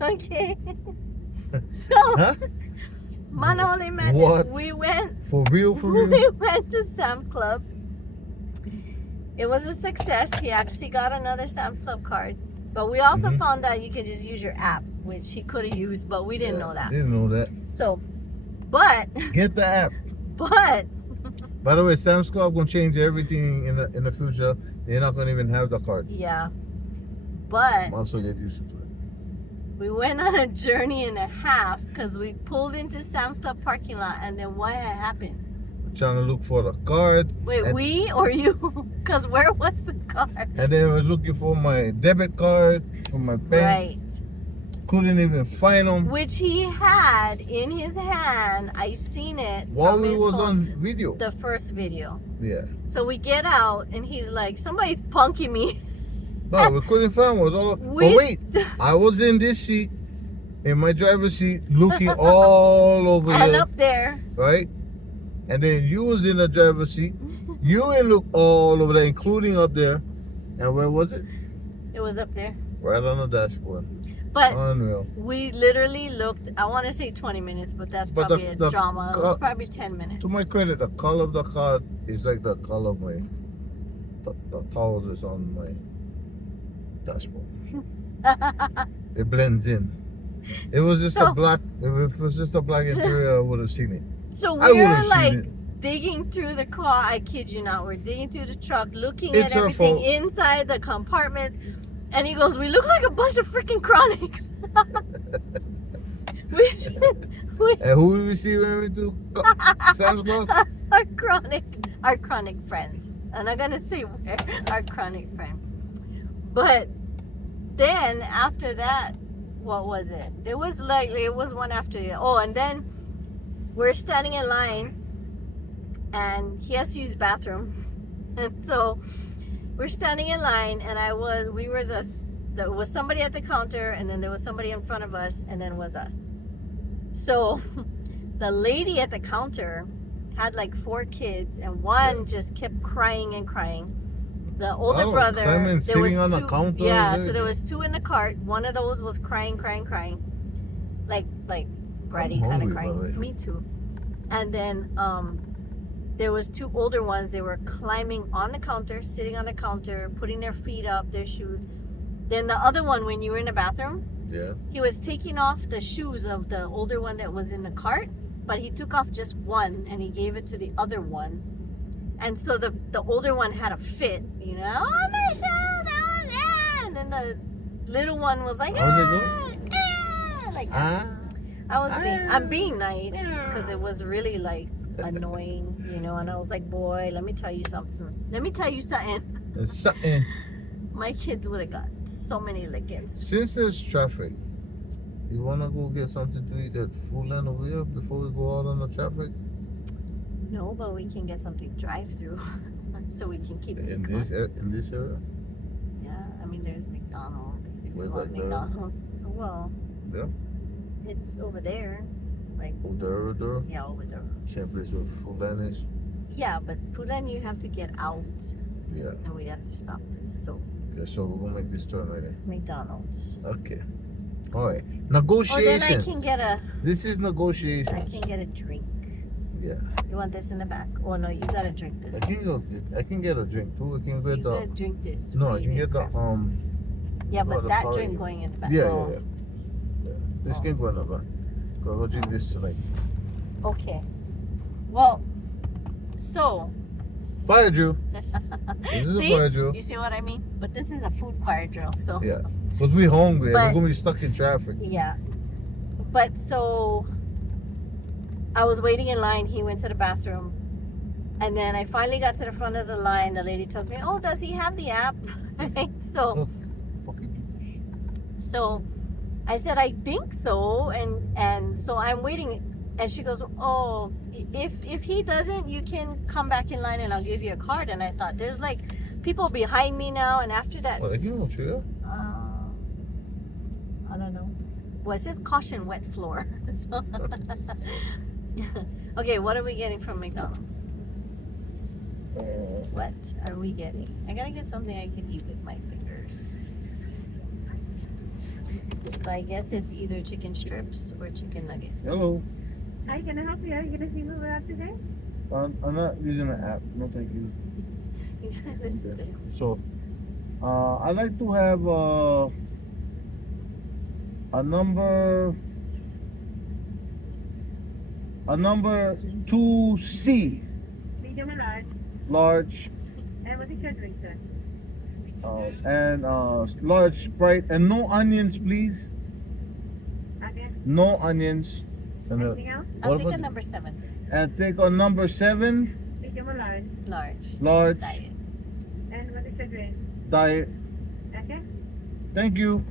Okay. So, Huh? Manoli man, What? we went. For real, for We real? went to Sam's Club. It was a success. He actually got another Sam's Club card. But we also Mhm. found out you could just use your app, which he could have used, but we didn't Yeah, know that. Didn't know that. So, but, Get the app. but, By the way, Sam's Club gonna change everything in the future. They're not gonna even have the card. yeah. But Also get used to it. we went on a journey and a half because we pulled into Sam's Club parking lot, and then what had happened? We're trying to look for the card. Wait, and, we or you? Because where was the car? and then I was looking for my debit card from my bank. Right. Couldn't even find them. Which he had in his hand. I seen it While from we his was phone, on video. the first video. Yeah. So we get out, and he's like, somebody's punking me. But we couldn't find one. But wait, I was in this seat, in my driver's seat, looking all over And here, up there. right? And then you was in the driver's seat. You and look all over there, including up there. And where was it? It was up there. Right on the dashboard. But Unreal. we literally looked, I want to say 20 minutes, but that's But probably the a drama. It co- was probably 10 minutes. To my credit, the color of the card is like the color of my the towels is on my dashboard. It blends in. It was just So- a black. If it was just a black interior, I would have seen it. So I would we're have like seen it. digging through the car. I kid you not. We're digging through the truck, looking It's at her everything fault. inside the compartment. And he goes, we look like a bunch of freaking chronics. we, And who did we see when we do Sam's Club? our chronic friend. I'm not gonna say where, our chronic friend. But then after that, what was it? It was one after the oh, and then we're standing in line, and he has to use the bathroom, and so we're standing in line, and there was somebody at the counter, and then there was somebody in front of us, and then was us. So the lady at the counter had like 4 kids, and one just kept crying and crying. The older brother, Simon there was sitting on the 2, counter. yeah, so there was 2 in the cart. One of those was crying, like bratty kind of hungry, by the way. crying. Me too. And then there was 2 older ones. They were climbing on the counter, sitting on the counter, putting their feet up, their shoes. Then the other one, when you were in the bathroom, Yeah. he was taking off the shoes of the older one that was in the cart, but he took off just one and he gave it to the other one. And so the older one had a fit, you know, oh my shoes, oh yeah. And then the little one was like, How's it like that. I'm being nice Yeah. because it was really like annoying, you know. And I was like, boy, let me tell you something. It's something. My kids would have got so many lickings. Since there's traffic, you wanna go get something to eat at Food Land over here before we go out on the traffic? No, but we can get something drive-through, so we can keep this In going. this area? Yeah, I mean, there's McDonald's. If you Where's want that there? McDonald's, well, Yeah. it's over there. Like, Over there. yeah, over there. Same place where Food Land is. Yeah, but for then you have to get out, Yeah. and we'd have to stop this. So Okay, so we're gonna make this turn right there. McDonald's. Okay. Alright. Or then Negotiation. I can get a This is negotiation. drink. Yeah. You want this in the back? Oh no, you gotta drink this. I can get a drink too. We can You get gotta the drink this. no, before I you can make get the crap. Yeah, but the that powder. drink going in the back. Yeah, Oh, yeah, yeah. This Oh. can go in the back. Cause I'll drink this tonight. Okay. Well, so. Fire drill. This is See? a fire drill. You see what I mean? But this is a food fire drill, so. Yeah. Cause we hungry. But- We're gonna be stuck in traffic. Yeah. But so I was waiting in line. He went to the bathroom. And then I finally got to the front of the line. The lady tells me, oh, does he have the app? Right? So I said, I think so. And so I'm waiting. And she goes, oh, if he doesn't, you can come back in line and I'll give you a card. And I thought, there's like people behind me now. And after that, Well, I can go chill. I don't know. Well, it says caution wet floor. So okay, what are we getting from McDonald's? What are we getting? I gotta get something I can eat with my fingers. So I guess it's either chicken strips or chicken nuggets. Hello. Hi, can I help you? Are you gonna see who we're at today? I'm not using the app. No, thank you. Listen to him. So, I'd like to have a number 2C, Medium or large? large, And what is your drink, sir? and large Sprite, and no onions, please. Again, No onions. And, anything else? I'll what take a about- number 7. and take on number 7, Medium or large? Large. large, Diet. And what is your drink? diet. Okay? Thank you.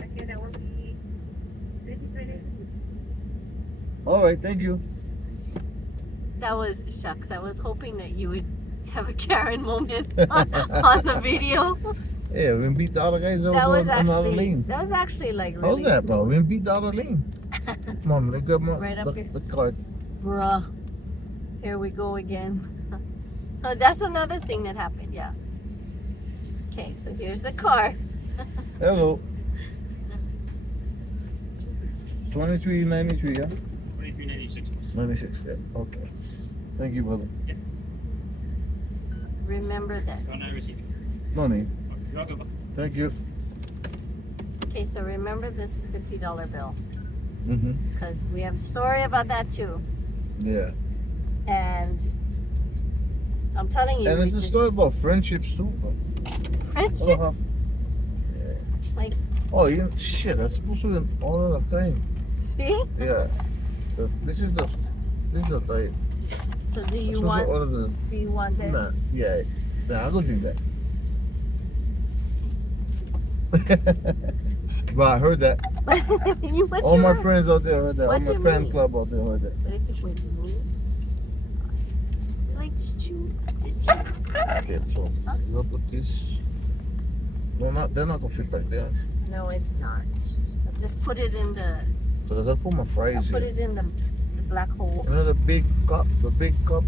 Okay, that will be 20. All right, thank you. That was shucks. I was hoping that you would have a Karen moment on the video. Yeah, we beat the other guys That over was on the other actually lane. like How's really that, bro? smooth. We beat the other lane. Come on, let go Right up here. the card. Bruh. Here we go again. Oh, that's another thing that happened, yeah. Okay, so here's the car. Hello. 2393, yeah? 2396. 96, yeah. Okay. Thank you, brother. Remember this. Got no receipt. No need. You're welcome. Thank you. Okay, so remember this $50 bill. Mm-hmm. Because we have a story about that too. Yeah. And I'm telling you, And we it's a just- story about friendships too, bro. friendships. Uh-huh. Like, Oh, you shit! I'm supposed to be all of the time. see? Yeah. This is the diet. So do I'm you supposed to want order the do you want this? nah, yeah. Nah, I'll go drink that. But I heard that. What's All my your- friends out there heard that. All what's my your fan meaning? club out there heard that. What if it was me? Like just chew. Just chew. Okay, so we'll put this. No, they're not gonna fit like that. No, it's not. I'll just put it in the So I gotta put my I'll fries put in. it in the black hole. Another big cup. The big cup.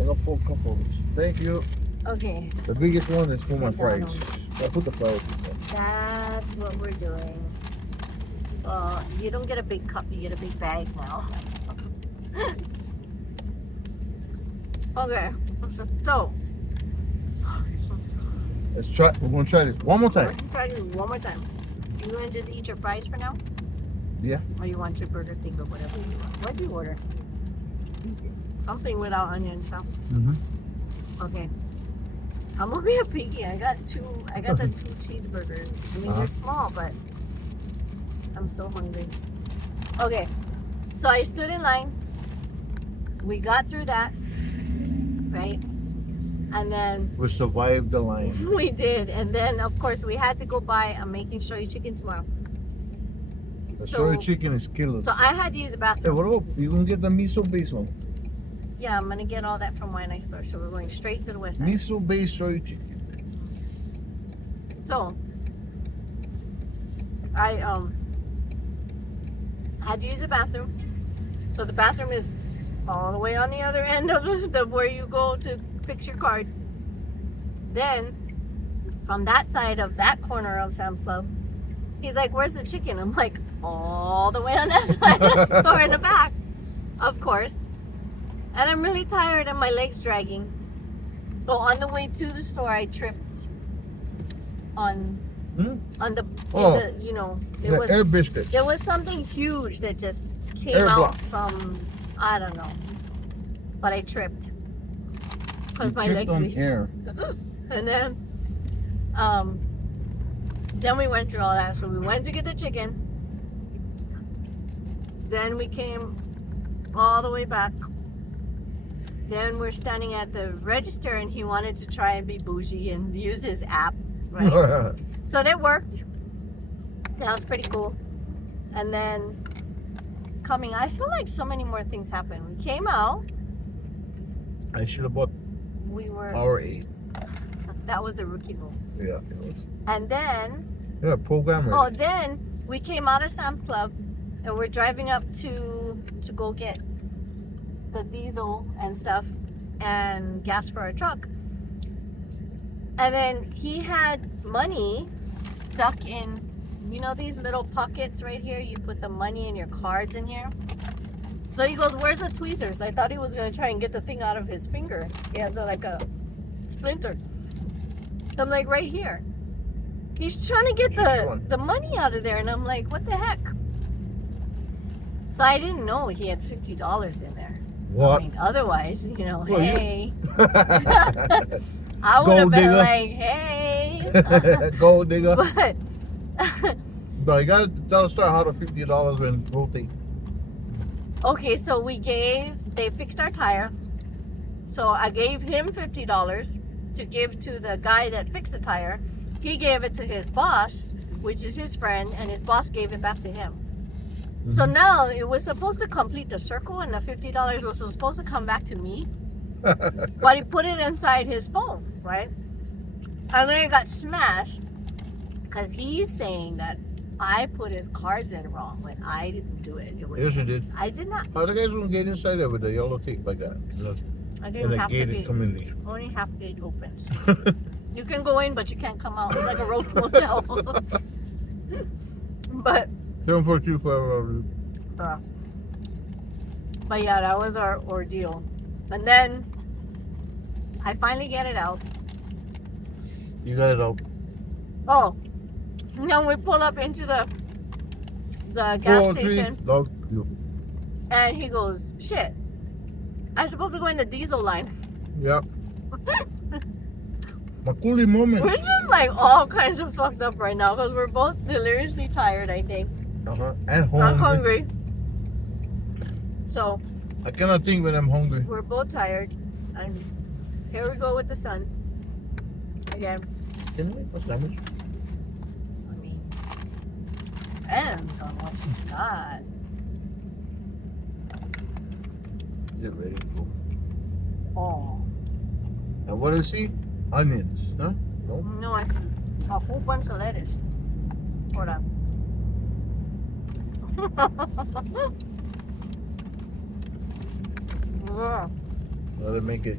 I got 4 cup of this. Thank you. Okay, The biggest one is for my fries. McDonald's. I put the fries in there. that's what we're doing. You don't get a big cup, you get a big bag now. Okay, so Let's try. We're gonna try this one more we're time. gonna try this one more time. You gonna just eat your fries for now? Yeah. Or you want your burger thing or whatever you want? What do you order? Something without onions, huh? Mm-hmm. Okay. I'm gonna be a piggy. I got the 2 cheeseburgers. I mean, they're small, but I'm so hungry. Okay. So I stood in line. We got through that. Right? And then We survived the line. we did. And then, of course, we had to go buy a Making Sure You Chicken tomorrow. The So, soy chicken is killer. so I had to use the Hey, bathroom. what about you? Gonna get the miso based one? Yeah, I'm gonna get all that from Wine Ice Store. So we're going straight to the west side. Miso based soy chicken. So I had to use the bathroom. So the bathroom is all the way on the other end of the where you go to fix your card. Then from that side of that corner of Sam's Club, he's like, "Where's the chicken?" I'm like, "All the way on that side of the store in the back." Of course. And I'm really tired and my legs dragging. So on the way to the store I tripped on Hmm? on the, Oh. you know, The air biscuits. there was something huge that just came Air out block. from, I don't know, but I tripped because You my tripped legs on were, air. and then we went through all that. So we went to get the chicken, then we came all the way back. Then we're standing at the register and he wanted to try and be bougie and use his app, right? So that worked. That was pretty cool. And then coming, I feel like so many more things happened. We came out, I should have bought we were, Power 8. that was a rookie move. Yeah, it was. And then, Yeah, programmer. oh, then we came out of Sam's Club and we're driving up to go get the diesel and stuff and gas for our truck. And then he had money stuck in you know these little pockets right here? You put the money and your cards in here. So he goes, where's the tweezers? I thought he was going to try and get the thing out of his finger. He has like a splinter. I'm like, right here. He's trying to get the money out of there. And I'm like, what the heck? So I didn't know he had $50 in there. What? I mean, otherwise, you know, Well, you- hey. I would have Gold been digger. like, hey. Gold digger. But But you gotta tell the story how the $50 went rotate. okay, so they fixed our tire. So I gave him $50 to give to the guy that fixed the tire. He gave it to his boss, which is his friend, and his boss gave it back to him. So now it was supposed to complete the circle, and the $50 was supposed to come back to me. But he put it inside his phone, right? And then it got smashed because he's saying that I put his cards in wrong when I didn't do it. It was Yes, you did. I did not. How the guys won't get inside there with the yellow tape like that? I In didn't a have to gated be. community. Only half gate opens. You can go in, but you can't come out. It's like a roach motel. But 742 for but yeah, that was our ordeal. And then I finally get it out. you got it out. Oh, then we pull up into the gas 403. station, Log you. and he goes, "Shit, I'm supposed to go in the diesel line." Yeah. Makuli moment. We're just like all kinds of fucked up right now because we're both deliriously tired. I think And hungry. I'm hungry, so I cannot think when I'm hungry. we're both tired. And here we go with the sun again. Can we make a sandwich? I mean, depends on what you got. Is it ready to go? Oh, And what do you see? Onions. Huh? No? no, a whole bunch of lettuce. Hold on. Yeah. Let it make it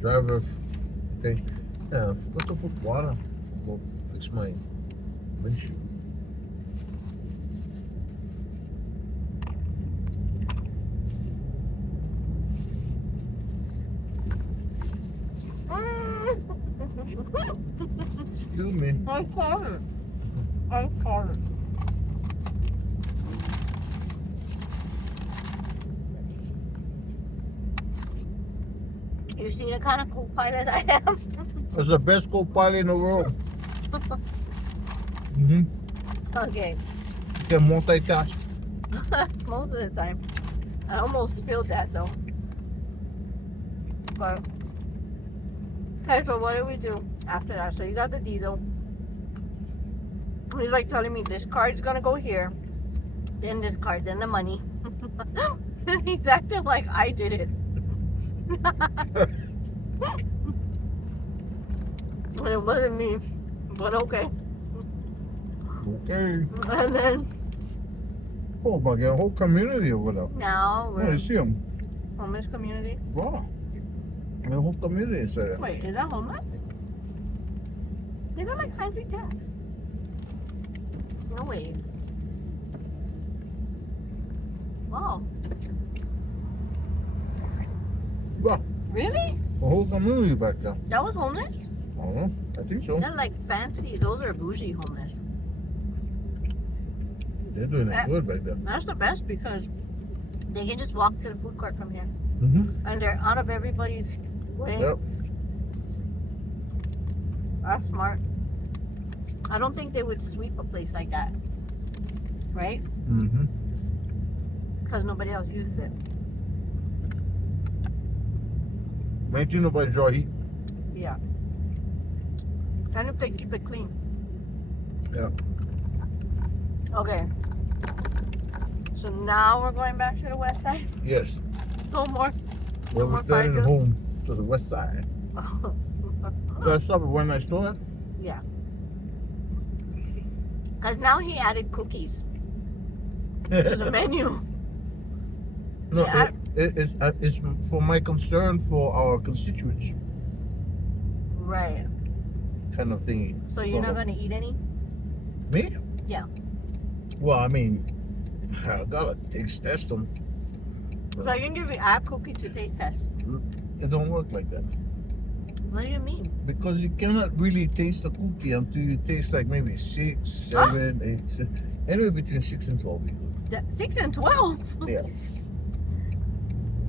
driver. Okay. Yeah, I forgot to put water. Go fix my windshield. Excuse me. I caught it. I caught it. You see the kind of cool pilot I am? That's the best co-pilot in the world. Mm-hmm. Okay. You can multitask. Most of the time. I almost spilled that though. But okay, so what do we do after that? So you got the diesel. He's like telling me this card's gonna go here, then this card, then the money. He's acting like I did it. But it wasn't me. But okay. Okay. And then Oh my God, whole community over there. now Oh, we're you see them? homeless community. Wow. The whole community is there. Wait, is that homeless? They got like fancy tents. No ways. Wow. Wow. Really? The whole community back there. That was homeless? I don't know. I think so. They're like fancy. Those are bougie homeless. They're doing it good back there. That's the best because they can just walk to the food court from here. Mm-hmm. And they're out of everybody's way. Yep. That's smart. I don't think they would sweep a place like that. Right? Mm-hmm. Because nobody else uses it. Make sure nobody draw heat. Yeah. And if they keep it clean. Yeah. Okay. So now we're going back to the west side. Yes. No more. Well, more we're starting fire home to the west side. So I stop at one night store. Yeah. Because now he added cookies to the menu. No, Yeah, it's for my concern for our constituents, Right. kind of thingy. So you're not going to eat any? Me? Yeah. Well, I mean, I gotta taste test them. So I can give you a cookie to taste test. It don't work like that. What do you mean? Because you cannot really taste the cookie until you taste like maybe 6, 7, 8, 7. Anywhere between 6 and 12. The 6 and 12? Yeah.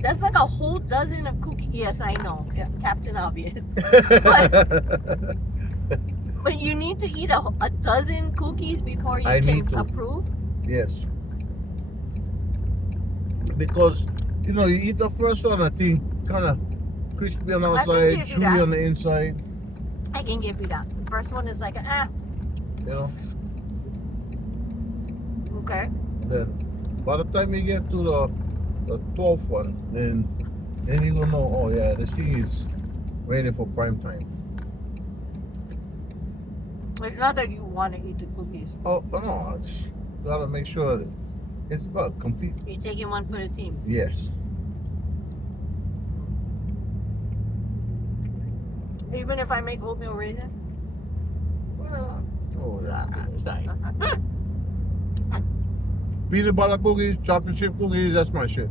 That's like a whole dozen of cookies. Yes, I know. Yeah, Captain Obvious. But you need to eat a dozen cookies before you I need can to. approve? Yes. Because, you know, you eat the first one, I think, kind of crispy on the I can outside, give you chewy that. on the inside, I can give you that. The first one is like, you know. okay. Then, by the time you get to the 12th one, then you're gonna know, oh yeah, this thing is ready for prime time. It's not that you want to eat the cookies. Oh, no, I just gotta make sure that it's about complete. You're taking one for the team. Yes. Even if I make oatmeal raisin? Oh, die. Peanut butter cookies, chocolate chip cookies, that's my shit.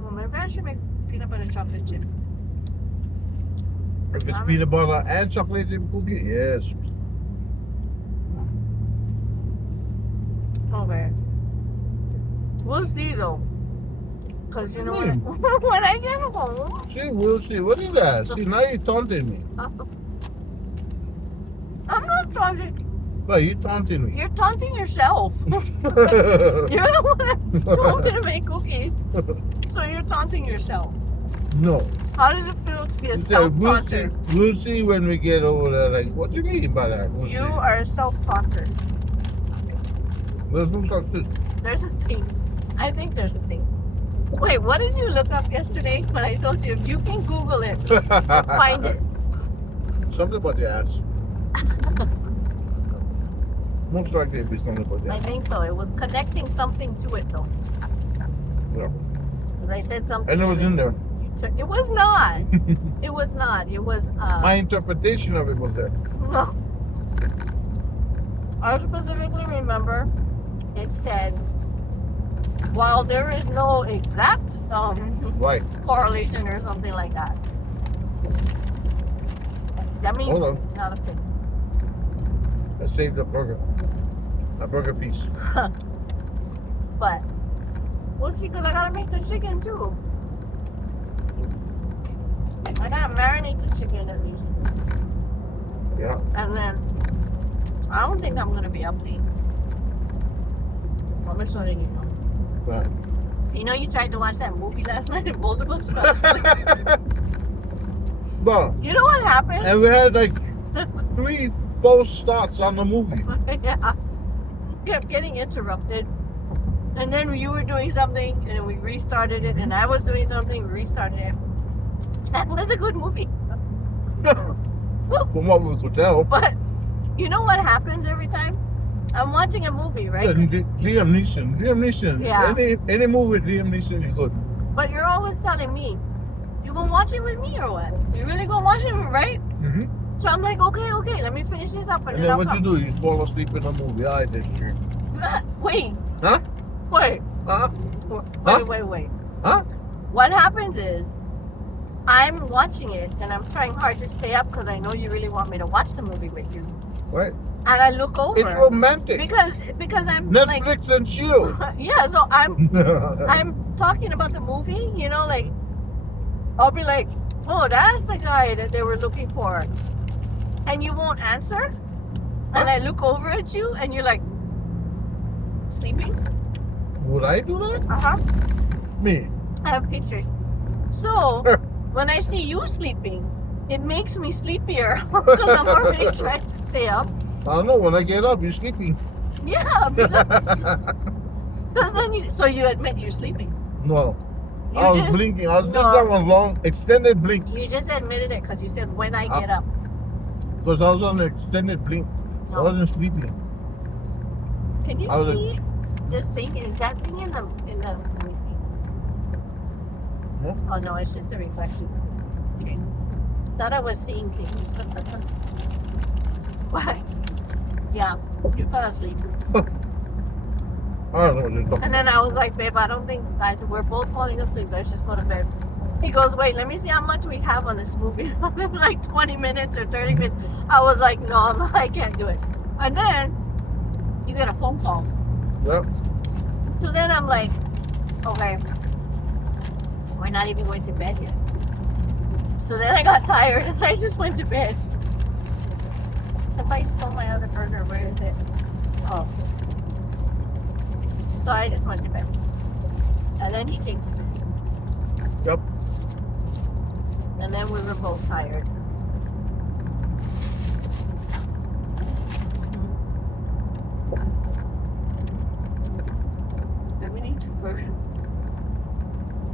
Well, maybe I should make peanut butter chocolate chip. If it's I'm- peanut butter and chocolate chip cookie, yes. Okay. We'll see though. Because you know what? Hmm. When I get home, See, we'll see. What is that? See, now you're taunting me. I'm not taunting. But you're taunting me. You're taunting yourself. You're the one that told me to make cookies. So you're taunting yourself. No. How does it feel to be a You said, self-taunter? we'll see when we get over there. Like, what do you mean by that? We'll You see. are a self-taunter. Let's look up this. There's a thing. I think there's a thing. Wait, what did you look up yesterday when I told you you can Google it? Find it. Something about the ass. Most likely it'd be something about the I ass. think so. It was connecting something to it though. Yeah. Because I said something. And it was in there. It was not. It was not. It was. My interpretation of it was there. No. I specifically remember it said, while there is no exact Right. correlation or something like that. That means Hold on. not a thing. I saved the burger. A burger piece. But we'll see, because I gotta make the chicken too. I gotta marinate the chicken at least. Yeah. And then I don't think I'm gonna be up late. I'm just letting you know. Right. You know, you tried to watch that movie last night and both of us fell asleep. But, You know what happens? and we had like 3 false starts on the movie. Yeah. Kept getting interrupted. And then you were doing something and then we restarted it, and I was doing something, we restarted it. That was a good movie. From what we could tell. But you know what happens every time? I'm watching a movie, right? Liam Neeson. Yeah. Any movie with Liam Neeson is good. But you're always telling me, you gonna watch it with me or what? You really gonna watch it, right? Mm-hmm. So I'm like, okay, let me finish this up, And then what you do? You fall asleep in the movie. I did shit. Wait. Huh? Wait. Huh? Huh? Wait. Huh? What happens is, I'm watching it and I'm trying hard to stay up because I know you really want me to watch the movie with you. Right. And I look over It's romantic. because I'm like, Netflix and chill. yeah. So I'm talking about the movie. You know, like I'll be like, oh, that's the guy that they were looking for, and you won't answer. And I look over at you and you're like sleeping. Would I do that? Uh-huh. Me. I have pictures. So when I see you sleeping, it makes me sleepier because I'm already trying to stay up. I don't know. When I get up, you're sleeping. Yeah, because then you admit you're sleeping. No. You I was just- blinking. I was just no. having a long, extended blink. You just admitted it because you said when I get up. Because I was on an extended blink. I No. wasn't sleeping. Can you I was see this thing? Is that thing in the let me see. Huh? Oh no, it's just a reflection. Okay. Thought I was seeing things. Why? Yeah, he fell asleep. I don't know what you're talking And then I was like, babe, I don't think we're both falling asleep. Let's just go to bed. He goes, wait, let me see how much we have on this movie. Like 20 minutes or 30 minutes. I was like, no, I can't do it. And then you get a phone call. Yep. So then I'm like, okay, we're not even going to bed yet. So then I got tired and I just went to bed. Somebody stole my other burger. Where is it? Oh. So I just went to bed. And then he came to bed. Yep. And then we were both tired. Then we need two burgers.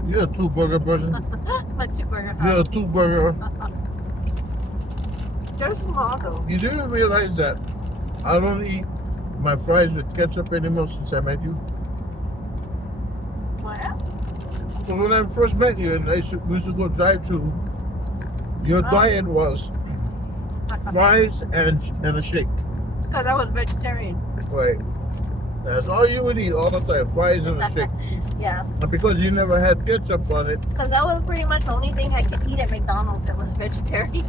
You're a two-burger person. My two burger. You're a two-burger. They're small though. You didn't realize that I don't eat my fries with ketchup anymore since I met you? What? So when I first met you and we used to go drive-thru, your diet was fries and a shake. Because I was vegetarian. Right. That's all you would eat all the time, fries and a shake. Yeah. And because you never had ketchup on it, Because that was pretty much the only thing I could eat at McDonald's that was vegetarian.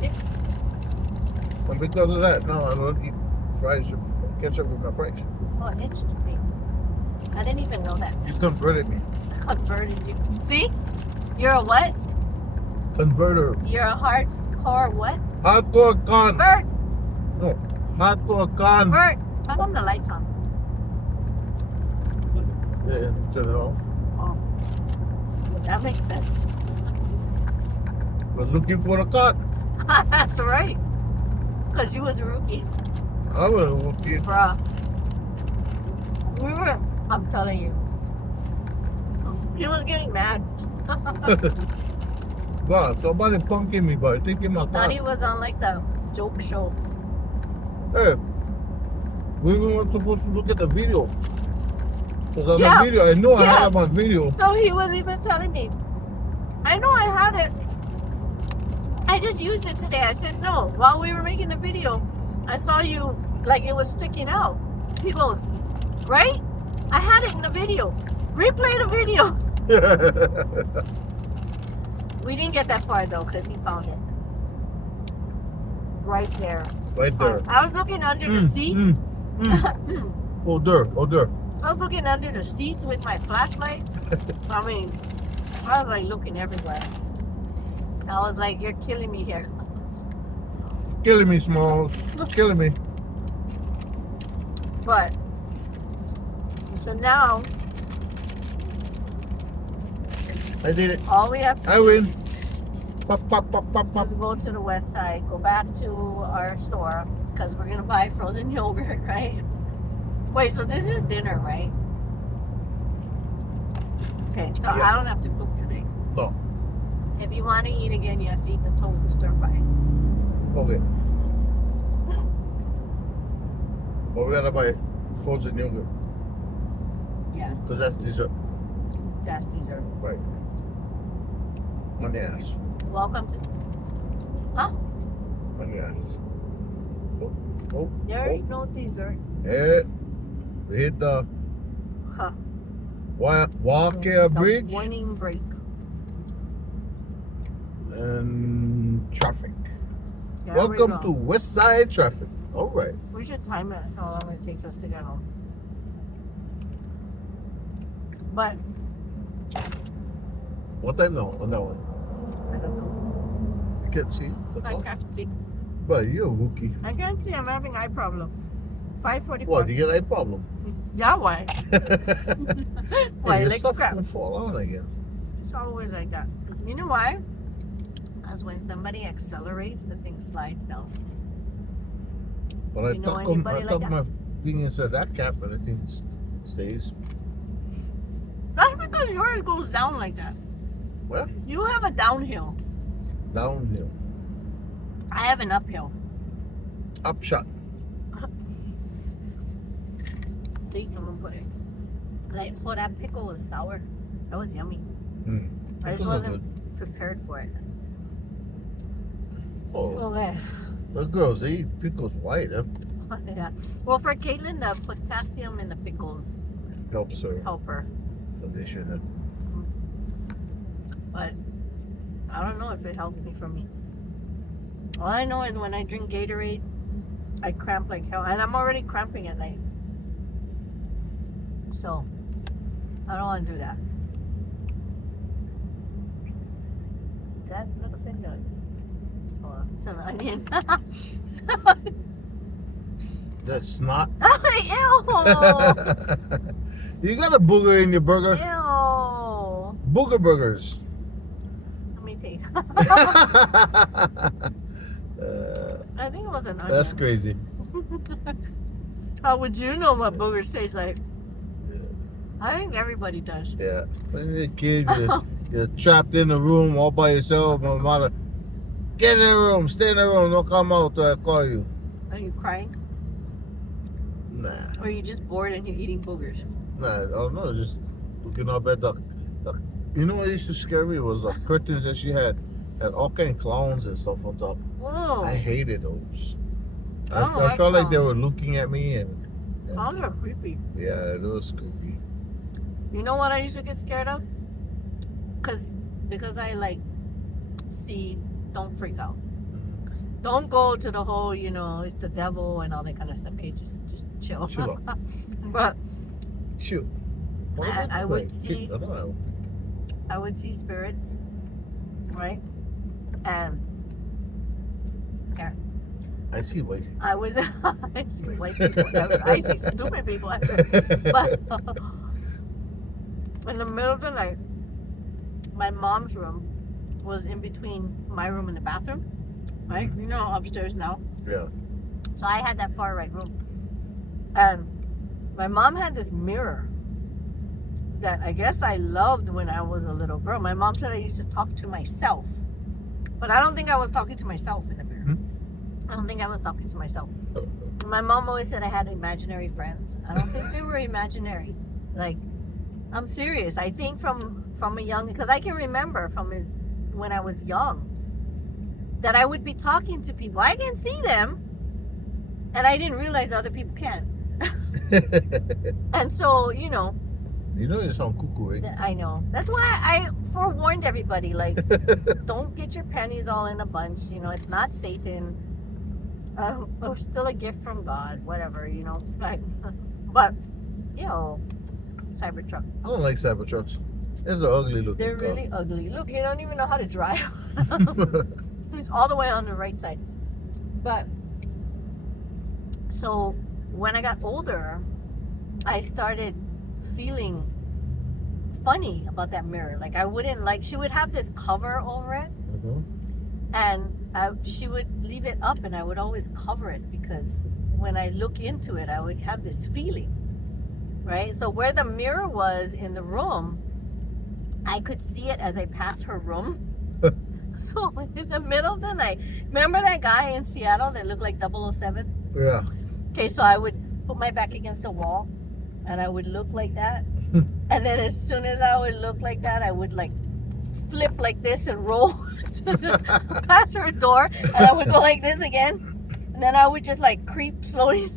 and because of that, now I don't eat fries and ketchup with my fries. Oh, interesting. I didn't even know that. You converted me. I converted you. See? You're a what? Converter. You're a hardcore what? Hardcore con. Bert! No. Hardcore con. Bert! How come the light's on? Yeah, turn it off. Oh. That makes sense. Was looking for a cut. That's right. Because you was a rookie. I was looking. Bruh. We were, I'm telling you. He was getting mad. God, somebody punking me by taking my Thought car. he was on like the joke show. Hey, we were supposed to look at the video. Because on Yeah. the video, I know I Yeah. had him on video. So he was even telling me, I know I had it. I just used it today. I said, no. While we were making the video, I saw you, like it was sticking out. He goes, right? I had it in the video. Replay the video. We didn't get that far though, because he found it. Right there. Right there. I was looking under the seats. Oh, there. Oh, there. I was looking under the seats with my flashlight. I mean, I was like looking everywhere. I was like, you're killing me here. Killing me, Smalls. Killing me. But, so now, I did it. all we have to I do win. Pop, pop, pop, pop, pop. is go to the west side, go back to our store, because we're going to buy frozen yogurt, right? Wait, so this is dinner, right? Okay, so Yeah. I don't have to cook today. No. If you want to eat again, you have to eat the tofu stir fry. Okay. But we gotta buy frozen yogurt. Yeah, Because that's dessert. that's dessert. Right. On the ass. Welcome to. On the ass. Oh. There's no dessert. Yeah. We hit the Huh. Walker The Bridge warning break. and traffic. There we Welcome go. to West Side Traffic. All right. We should time it how long it takes us to get home. But What time now on that one? I don't know. You can't see the I clock. can't see. But you're a rookie. I can't see. I'm having eye problems. 5:44. What? You get eye problem? Yeah, why? Why? Your Like stuff's scrap. gonna fall on again. It's always like that. You know why? Because when somebody accelerates, the thing slides down. But I You know tuck anybody like that? my thing inside that cap and the thing stays. That's because yours goes down like that. What? You have a downhill. Downhill. I have an uphill. Upshot. See, I'm gonna put it. Like, oh, that pickle was sour. That was yummy. Mm. I just Pickles are wasn't prepared for it. Oh, Okay. the girls they eat pickles white, huh? Yeah. Well, for Caitlin, the potassium in the pickles Helps her help her. condition. But I don't know if it helps me for me. All I know is when I drink Gatorade, I cramp like hell. And I'm already cramping at night. So, I don't want to do that. That looks like a... Oh, it's an onion. That's snot. Ew! You got a booger in your burger? Ew! Booger burgers. Let me taste. Uh, I think it was an onion. that's crazy. How would you know what boogers taste like? I think everybody does. Yeah. When you're a kid, you're trapped in a room all by yourself. My mother, get in the room, stay in the room, don't come out till I call you. Are you crying? Nah. Or are you just bored and you're eating boogers? Nah, I don't know. Just looking up at the you know what used to scare me was the curtains that she had all kind of clowns and stuff on top. Oh, I hated those. I don't I like felt like they clowns. were looking at me and clowns are creepy. yeah, it was creepy. You know what I used to get scared of? Because I like see, don't freak out. Don't go to the whole, it's the devil and all that kind of stuff. Okay, just chill. Chill out. But Shoot. I would see- I don't know. I would see spirits, right? And I see what I was I see white people. I see stupid people. But in the middle of the night, my mom's room was in between my room and the bathroom, right? You know, upstairs now. Yeah. So I had that far right room. And my mom had this mirror that I guess I loved when I was a little girl. My mom said I used to talk to myself. But I don't think I was talking to myself in the mirror. I don't think I was talking to myself. My mom always said I had imaginary friends. I don't think they were imaginary. Like, I'm serious. I think from a young, because I can remember from when I was young that I would be talking to people. I can see them, and I didn't realize other people can. And so, You know you sound cuckoo, right? I know. That's why I forewarned everybody, like, don't get your panties all in a bunch. It's not Satan. Or still a gift from God, whatever, Like, but, Cybertruck. I don't like Cybertrucks. It's an ugly looking They're car. really ugly. Look, he don't even know how to drive. He's all the way on the right side. But, so, when I got older, I started feeling funny about that mirror. Like, I wouldn't she would have this cover over it, Mhm. and she would leave it up, and I would always cover it because when I look into it, I would have this feeling, right? So where the mirror was in the room, I could see it as I passed her room. So in the middle of the night, remember that guy in Seattle that looked like 007? Yeah. Okay, so I would put my back against the wall, and I would look like that. And then as soon as I would look like that, I would flip like this and roll past her door, and I would go like this again, and then I would just creep slowly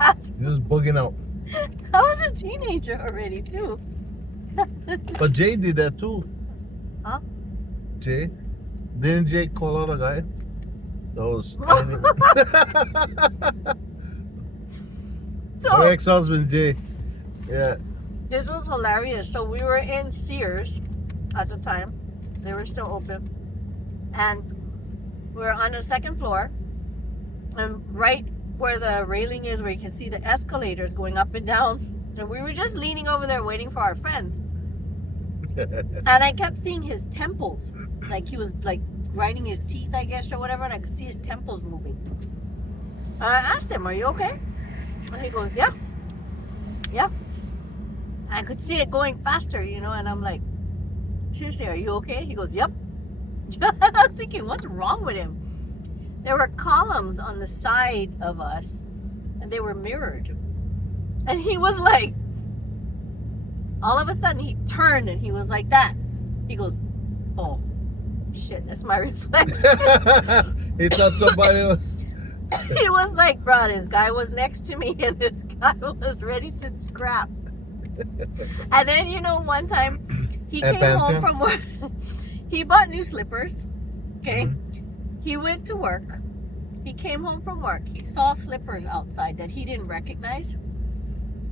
past. You're just bugging out. I was a teenager already too. But Jay did that too. Huh? Jay? Didn't Jay call out a guy? That was So my ex-husband Jay. Yeah. this was hilarious. So we were in Sears at the time. They were still open. And we were on the second floor. And right where the railing is, where you can see the escalators going up and down. And we were just leaning over there waiting for our friends. And I kept seeing his temples. Like he was grinding his teeth, I guess, or whatever. And I could see his temples moving. I asked him, "Are you okay?" And he goes, "Yeah. Yeah." I could see it going faster, and I'm like, "Seriously, are you okay?" He goes, "Yep." I was thinking, what's wrong with him? There were columns on the side of us, and they were mirrored. And he was like, all of a sudden, he turned and he was like that. He goes, "Oh, shit, that's my reflection." He thought somebody was... He was like, bro, this guy was next to me and this guy was ready to scrap. And then, you know, one time he came home from work. He bought new slippers. Okay. He went to work. He came home from work. He saw slippers outside that he didn't recognize.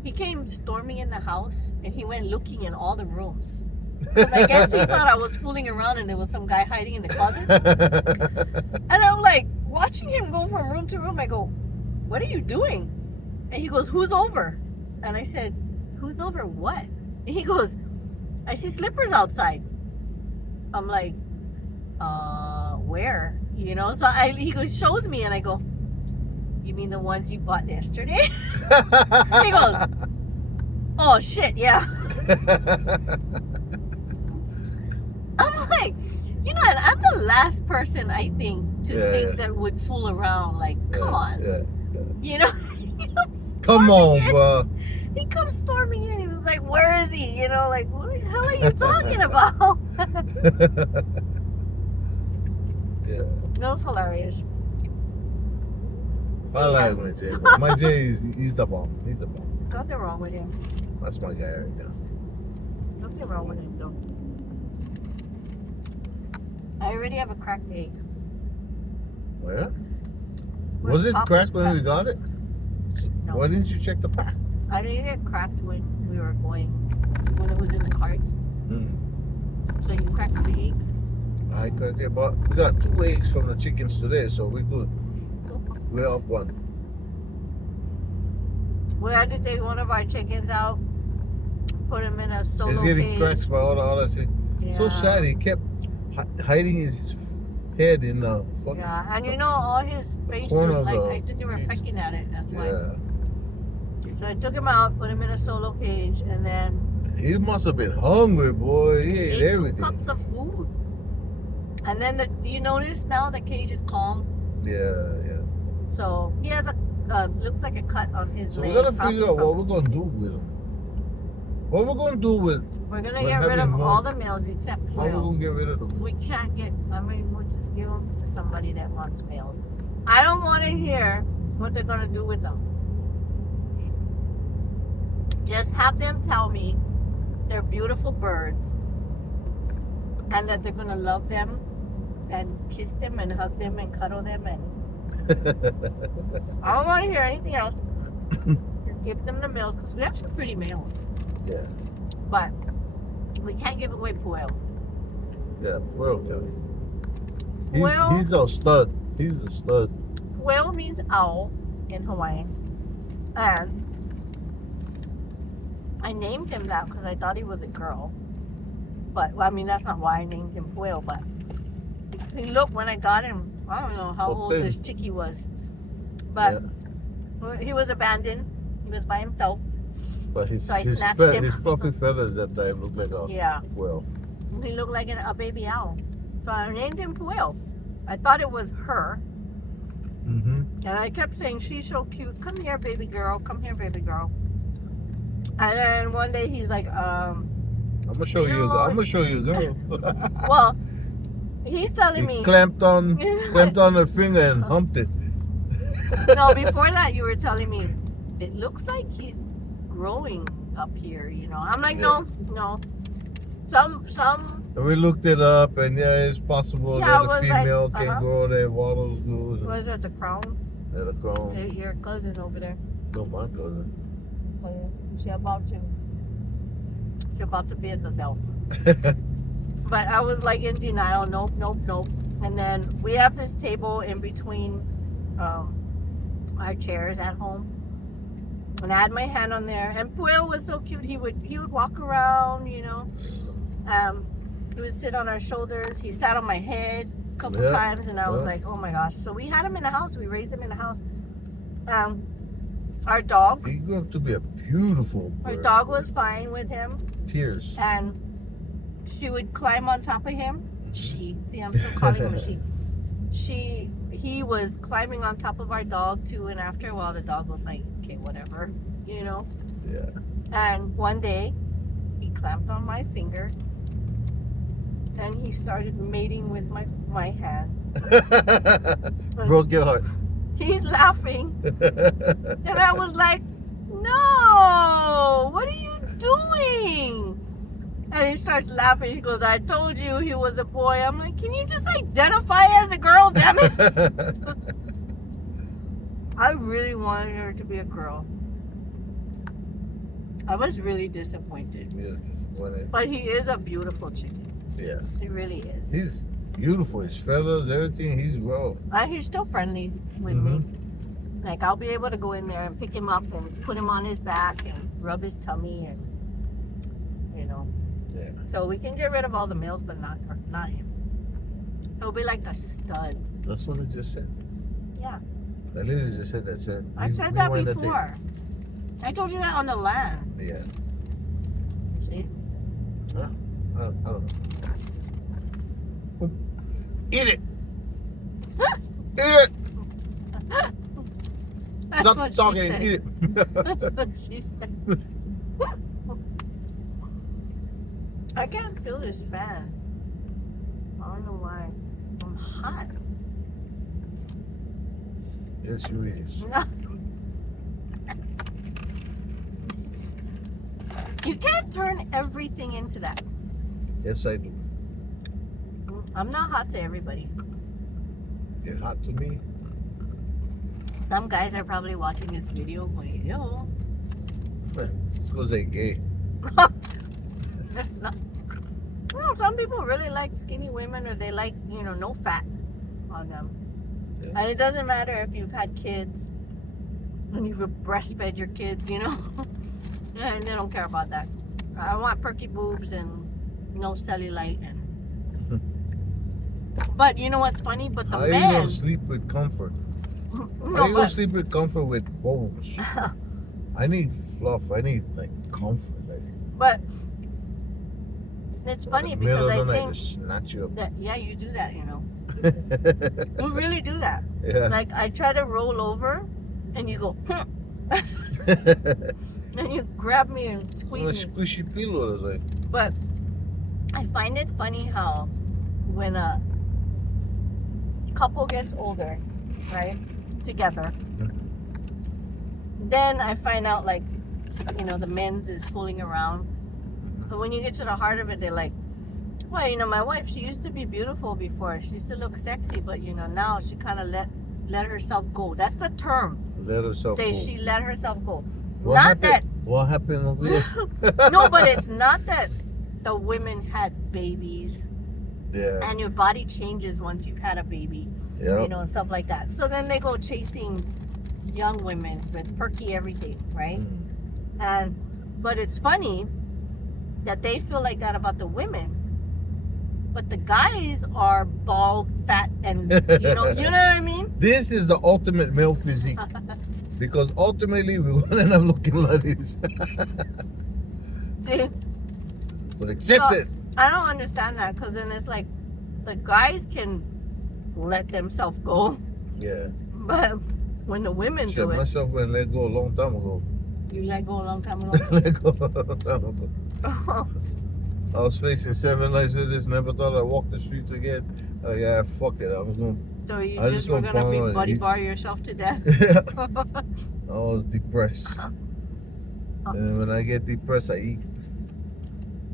He came storming in the house and he went looking in all the rooms. Because I guess he thought I was fooling around and there was some guy hiding in the closet. And I'm like, watching him go from room to room, I go, what are you doing? And he goes, who's over? And I said, who's over what? And he goes, I see slippers outside. I'm like, where? You know, so he goes, shows me, and I go, you mean the ones you bought yesterday? He goes, oh shit, yeah. I'm like, you know, and I'm the last person I think to think that would fool around. Like, come on. You know? Come on, bro. He comes storming in. He was like, where is he? You know, like, what the hell are you talking about? Yeah. That was hilarious. I like my Jay. My Jay, he's the bomb. He's the bomb. Nothing wrong with him. That's my guy right now. Nothing wrong with him, though. I already have a cracked egg. Where? Was it cracked when we got it? No. Why didn't you check the pack? I didn't get cracked when we were going, when it was in the cart. So you cracked the egg? I cracked it, but we got 2 eggs from the chickens today, so we good. We're up one. We had to take one of our chickens out, put him in a solo He's getting cage. cracked by all the other chickens. Yeah. So sad, he kept hiding his head in the fucking... Yeah, and you know, all his faces, corner of like, the I think they were cage. pecking at it, that's why. Yeah. So I took him out, put him in a solo cage, and then He must have been hungry, boy. He ate ate 2 everything. cups of food. And then, do you notice now the cage is calm? Yeah. So he has a, looks like a cut on his So leg. we gotta probably figure out from- what we're gonna do with him. What we're gonna do with... We're gonna we're get rid having of more- all the males except How we Quill. gonna get rid of them? We can't get, I mean, we'll just give them to somebody that wants males. I don't want to hear what they're gonna do with them. Just have them tell me they're beautiful birds and that they're gonna love them and kiss them and hug them and cuddle them, and I don't want to hear anything else. Just give them the males, because we have some pretty males, Yeah. but we can't give away Puel. Yeah, well, Kelly. Well- He's a stud. He's a stud. Puel means owl in Hawaiian, and I named him that because I thought he was a girl. But, well, I mean, that's not why I named him Puel, but he looked, when I got him, I don't know how old Open. this chickie was. But he was abandoned. He was by himself. But his, So I his, snatched fe- him. his fluffy feathers that time looked like a Yeah. well. He looked like a baby owl. So I named him Puel. I thought it was her. Mm-hmm. And I kept saying, she's so cute. Come here, baby girl. Come here, baby girl. And then one day he's like, I'm gonna show You you. know- I'm gonna show you, girl. well, he's telling He me. clamped on her finger and humped it. No, before that, you were telling me it looks like he's growing up here. You know, I'm like, no. Some. And we looked it up, and yeah, it's possible Yeah, that I a was female like, can grow their wattles good. Was it the crown? At a crown. Your cousin over there. No, my cousin. Oh, yeah. She about to be a gazelle. But I was like in denial. Nope. And then we have this table in between our chairs at home, and I had my hand on there. And Puel was so cute. He would walk around, you know. He would sit on our shoulders. He sat on my head a couple times, and I was like, oh my gosh. So we had him in the house. We raised him in the house. Our dog. He grew up to be a beautiful Our bird. dog was fine with him, Tears. and she would climb on top of him. See, I'm still calling him a she. He was climbing on top of our dog too, and after a while, the dog was like, okay, whatever, you know. Yeah. And one day, he clamped on my finger, and he started mating with my hand. Broke your heart. He's laughing. And I was like, no, what are you doing? And he starts laughing. He goes, I told you he was a boy. I'm like, can you just identify as a girl, damn it? I really wanted her to be a girl. I was really disappointed. Yes, disappointed. But he is a beautiful chicken. Yeah. He really is. He's beautiful. His feathers, everything. He's well. He's still friendly with me. Like, I'll be able to go in there and pick him up and put him on his back and rub his tummy and, you know. Yeah. So we can get rid of all the males, but not him. He'll be like a stud. That's what I just said. Yeah. I literally just said that shit. I said that before. I told you that on the land. Yeah. See? I don't know. Eat it! Eat it! That's Stop what talking she and said. eat it. That's what she said. I can't feel this fan. I don't know why. I'm hot. Yes, you is. You can't turn everything into that. Yes, I do. I'm not hot to everybody. You're hot to me. Some guys are probably watching this video going, yo. It's because they're gay. No. Well, some people really like skinny women or they like, you know, no fat on them. Yeah. And it doesn't matter if you've had kids and you've breastfed your kids, you know. And they don't care about that. I want perky boobs and no cellulite. And but you know what's funny? But the How you men. gonna sleep with comfort? How No, you gonna sleep with comfort with balls? I need fluff. I need like comfort. Like, but it's funny because I think just snatch you that yeah, you do that, you know. up. You really do that. Yeah. Like I try to roll over, and you go, and you grab me and Well, squeeze me. squishy pillow is like. But I find it funny how when a couple gets older, right, together, then I find out like, you know, the men's is fooling around. But when you get to the heart of it, they're like, well, you know, my wife, she used to be beautiful before. She used to look sexy, but you know, now she kind of let herself go. That's the term. Let herself go. She let herself go. What Not happened? What happened over there? No, but it's not that the women had babies Yeah. and your body changes once you've had a baby, you Yep. know, and stuff like that. So then they go chasing young women with perky everything, right? Mm. But it's funny that they feel like that about the women, but the guys are bald, fat, and you know what I mean? This is the ultimate male physique. Because ultimately we're gonna end up looking like this. See, So accept So- it. I don't understand that because then it's like the guys can let themselves go, Yeah. but when the women Shit, do it, myself went let go a long time ago. you let go a long time ago. Let go a long time ago. I was facing 7 licenses, never thought I'd walk the streets again. Yeah, fuck it. I was gonna So you I just just were gonna gonna bond be on it. buddy bar yourself to death. I was depressed. And when I get depressed I eat.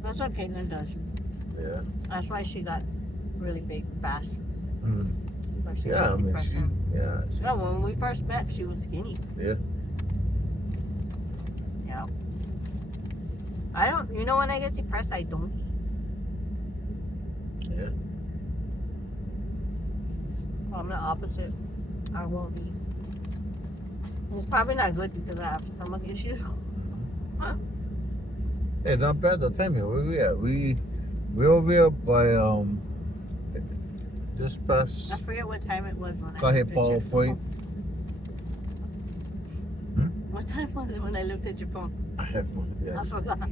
That's what Caitlin does. Yeah. That's why she got really big fast. Mm. But she Yeah, got I mean, depression. yeah. No, when we first met, she was skinny. Yeah. Yeah. I don't. You know, when I get depressed, I don't eat. Yeah. I'm the opposite. I won't eat. It's probably not good because I have stomach issues. Hey, not bad though. Tell me, where we at? We're over here by just past I forget what time it was when I Kahe looked at your Pao phone. Hmm? What time was it when I looked at your phone? I have one. I Yeah. forgot.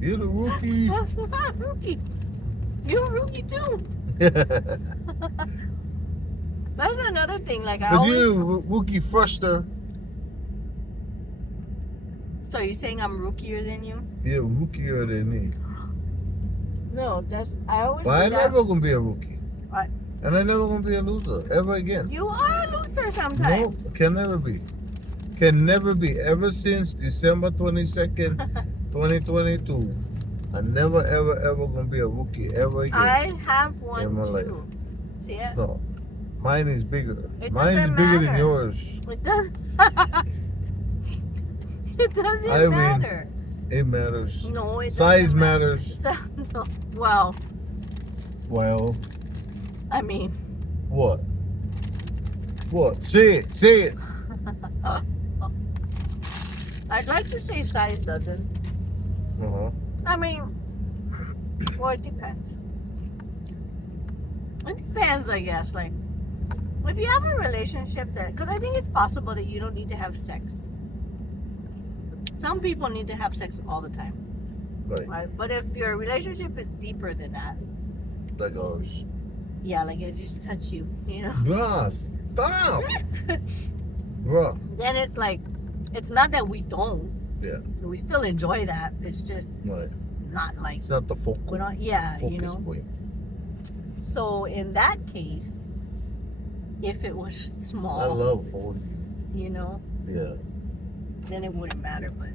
You're the rookie. Rookie. You're a rookie too. That's another thing. Like I But always. you're the rookie firster. So you're saying I'm rookier than you? You're rookier than me. No, that's I always. But do I'm that. never gonna be a rookie. And I'm never gonna be a loser ever again. You are a loser sometimes. No, can never be. Can never be. Ever since December 22nd, 2022, I'm never ever gonna be a rookie ever again. I have one In my too. life. See it? No. Mine is bigger. It Mine is doesn't bigger matter. than yours. It does. It doesn't I win. matter. It matters. No, it Size doesn't matter. matters. So, no. Well, Well, I mean, what? What? Say it. Say it. I'd like to say size doesn't. Uh-huh. I mean, well, it depends. It depends, I guess. Like, if you have a relationship that, because I think it's possible that you don't need to have sex. Some people need to have sex all the time, Right. right? But if your relationship is deeper than that, Like ours. yeah, like it just touch you, you know, Bruh, stop. Bruh. then it's like, it's not that we don't. Yeah. We still enjoy that. It's just Right. not like, It's not the focal. we're not, yeah, Focus you know. point. So in that case, if it was small, I love holding you know, you. Yeah. then it wouldn't matter. But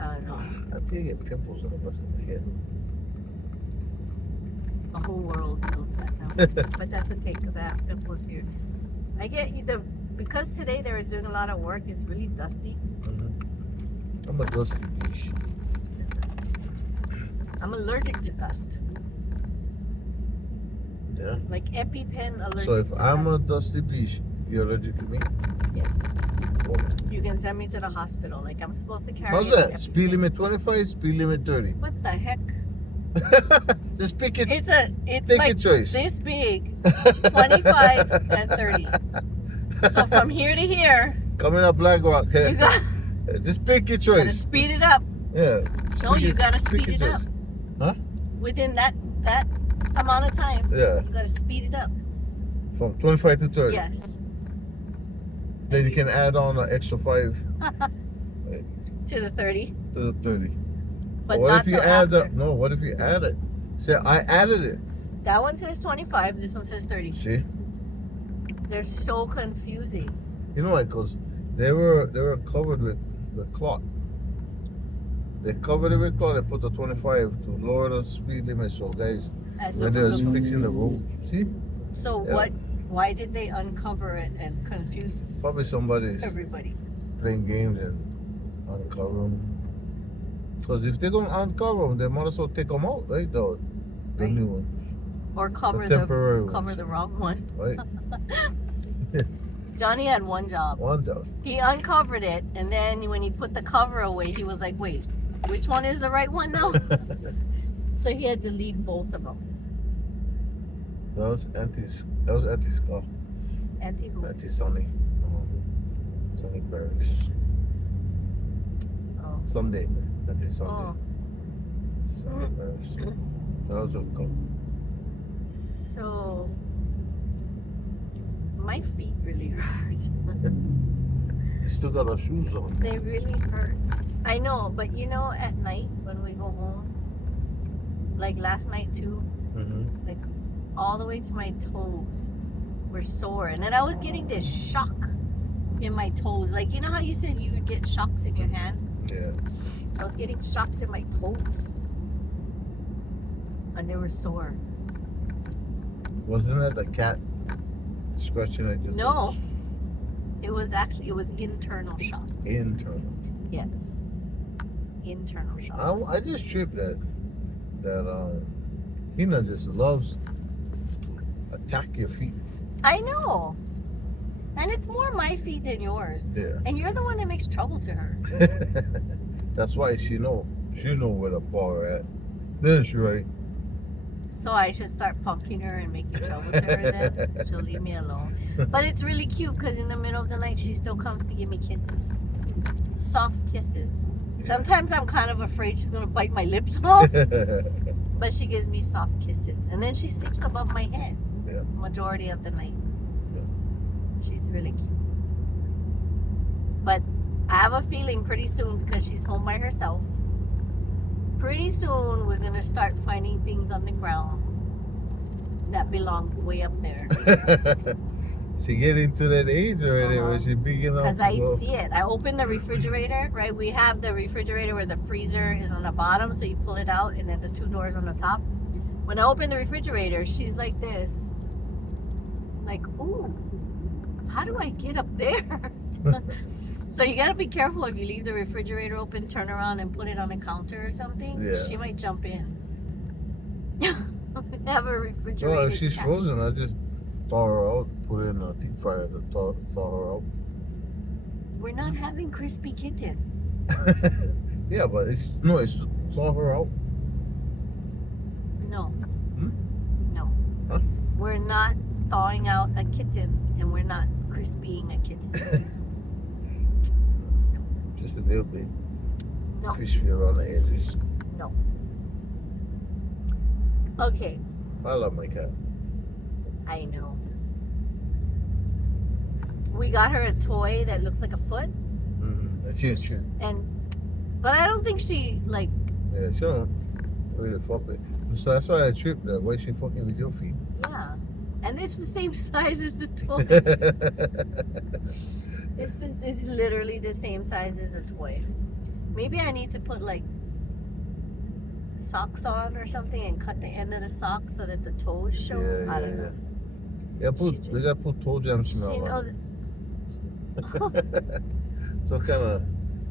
I don't know. I think I get pimples on the rest of my head. The whole world knows that now. But that's okay because I have pimples here. I get either because today they were doing a lot of work. It's really dusty. Mm-hmm. I'm a dusty bitch. I'm allergic to dust. Yeah. Like EpiPen allergic. So if to I'm a dust. dusty bitch, you're allergic to me? Yes, Oh. you can send me to the hospital. Like I'm supposed to carry. How's an that? Speed EpiPen. limit 25, speed limit 30. What the heck? Just pick it. It's Pick like your choice. this big, 25 and 30. So from here to here, Coming up Black Rock. you got Just pick your gotta choice. speed it up. Yeah. No, Pick you your- gotta pick speed your it up. choice. Huh? Within that amount of time, Yeah. you gotta speed it up. From 25 to 30. Yes. Then you can add on an extra 5 To the 30, to the 30. but what not if you till add after. no, what if you add it? Say I added it. That one says 25. This one says 30. See? They're so confusing. You know why? Because they were covered with cloth. They covered it with cloth. They put the 25 to lower the speed limit. So guys, As when they was a- fixing the road, see? So Yeah. why did they uncover it and confuse Probably somebody's everybody? playing games and uncover them. Because if they're gonna uncover them, they might as well take them out, right? The Right. new one, Or cover the temporary cover ones, the wrong one. right? Johnny had one job. One job. He uncovered it, and then when he put the cover away, he was like, wait, which one is the right one now? So he had to leave both of them. That was Auntie's car. Auntie who? Auntie Sunny. Sunny Paris. Oh. Sunday. Auntie Sunday. Oh. Sunday Paris. That was a car. So my feet really hurt. You still got our shoes on. They really hurt. I know, but you know, at night when we go home, like last night too, Mm-hmm. like all the way to my toes were sore, and then I was getting this shock in my toes. Like you know how you said you would get shocks in your hand? Yeah. I was getting shocks in my toes, and they were sore. Wasn't that the cat scratching at your No, toes? it was internal shocks. Internal. Yes, internal shocks. I just tripped that Hina just loves attack your feet. I know, and it's more my feet than yours. Yeah. And you're the one that makes trouble to her. That's why she know where the paw at. That's right. So I should start punking her and making trouble to her then. She'll leave me alone. But it's really cute because in the middle of the night she still comes to give me kisses. Soft kisses. Yeah. Sometimes I'm kind of afraid she's gonna bite my lips off, but she gives me soft kisses. And then she sleeps above my head Yeah. majority of the night. Yeah. She's really cute. But I have a feeling pretty soon because she's home by herself. Pretty soon we're gonna start finding things on the ground that belonged way up there. She getting to that age already where she big enough Because to I go. see it. I open the refrigerator, right? We have the refrigerator where the freezer is on the bottom, so you pull it out, and then the two doors on the top. When I open the refrigerator, she's like this. Like, ooh, how do I get up there? So you gotta be careful if you leave the refrigerator open, turn around and put it on a counter or something. Yeah. She might jump in. Have a refrigerator. Well, if she's cat. frozen, I just thaw her out, put it in a deep fryer to thaw her out. We're not having crispy kitten. Yeah, but it's to thaw her out. No. Hmm? No. Huh? We're not thawing out a kitten, and we're not crispying a kitten. Just a little bit. No. Crispy around the edges. Okay, I love my cat. I know. We got her a toy that looks like a foot, Mm-hmm. That's huge. but I don't think she like. Yeah, sure. Really fuck with. So that's why I tripped that. Why she fucking with your feet? Yeah, and it's the same size as the toy. It's literally the same size as a toy. Maybe I need to put like socks on or something and cut the end of the sock so that the toes show. I don't know. Yeah, She we just- gotta put toe jam She smell knows. on it. Some kind of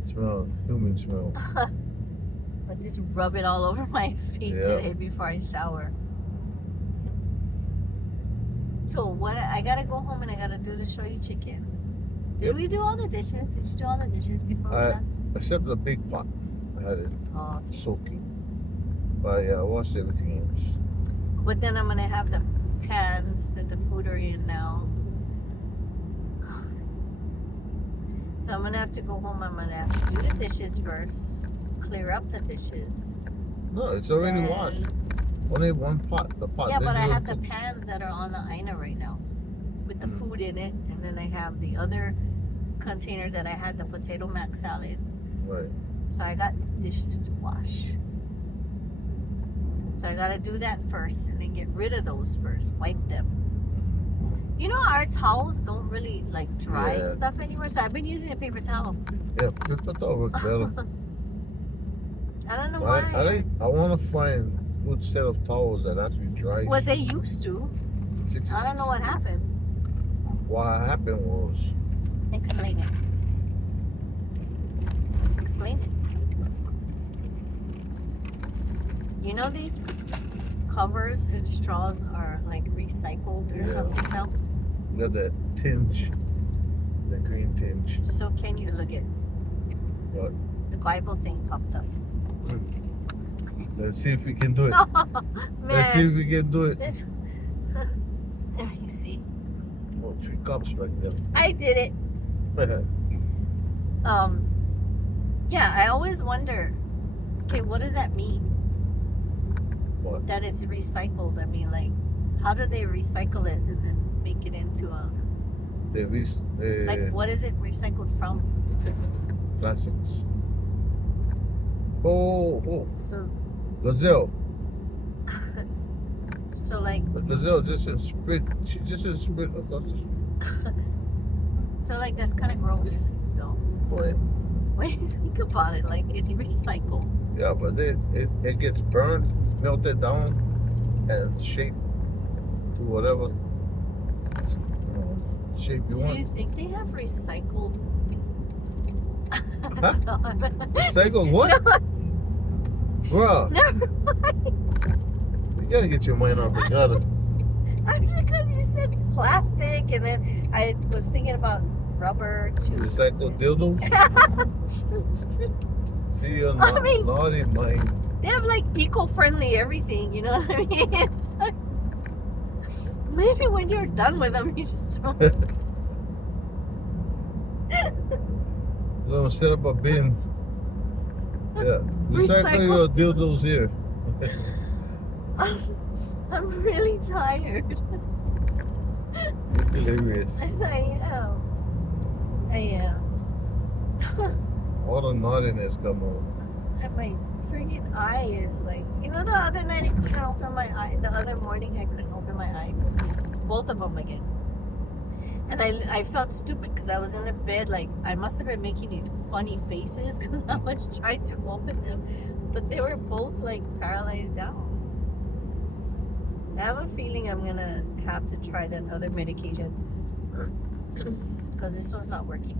smell, human smell. I just rub it all over my feet Yeah. today before I shower. So what? I gotta go home and I gotta do the show you chicken. Did Yep. we do all the dishes? Did you do all the dishes before we done? Except the big pot. I had it Oh, soaking. But yeah, I washed everything else. but then I'm gonna have the pans that the food are in now. So I'm gonna have to go home. I'm gonna have to do the dishes first, clear up the dishes. No, it's already Then- washed. Only one pot. The pot. Yeah, then but I you have the cook- pans that are on the Aina right now with the Mm. food in it, and then I have the other container that I had the potato mac salad. Right. So I got dishes to wash. So I gotta do that first and then get rid of those first, wipe them. You know, our towels don't really like dry Yeah. stuff anymore, so I've been using a paper towel. Yeah, paper towel works better. I don't know But why. I want to find good set of towels that actually dry. What they used to. I don't know what happened. What happened was Explain it. Explain it. You know these covers and straws are like recycled or Yeah. something now? we got that tinge, the green tinge. So can you look at What? the Bible thing popped up? Let's see if we can do it. Man, Let's see if we can do it. this- let me see. Oh, 3 cups back there. I did it. Yeah, I always wonder. Okay, what does that mean? What? That it's recycled. I mean, like, how do they recycle it and then make it into a like? What is it recycled from? Plastics. Oh, So, gazelle. so like, The gazelle just in sprint. She just in sprint across the street. so like that's kind of gross, though. Boy. When you think about it, like it's recycled. Yeah, but it gets burned, melted down, and shaped to whatever shape you Do want. you think they have recycled? Huh? Recycled what? Bruh, Never. you gotta get your mind out the gutter. Because you said plastic, and then I was thinking about rubber too. Recycled dildos. See your I mean- naughty mind. They have like eco-friendly everything, you know what I mean? It's like, maybe when you're done with them, you just throw So set up a bin. Yeah, recycle your dildos here. I'm really tired. You're hilarious. Yes, I am. All the naughtiness come on. I might freaking eye is like, you know, the other night I couldn't open my eye. The other morning I couldn't open my eye. Both of them again. And I felt stupid because I was in the bed, like I must have been making these funny faces because I was trying to open them, but they were both like paralyzed down. I have a feeling I'm gonna have to try that other medication because this one's not working.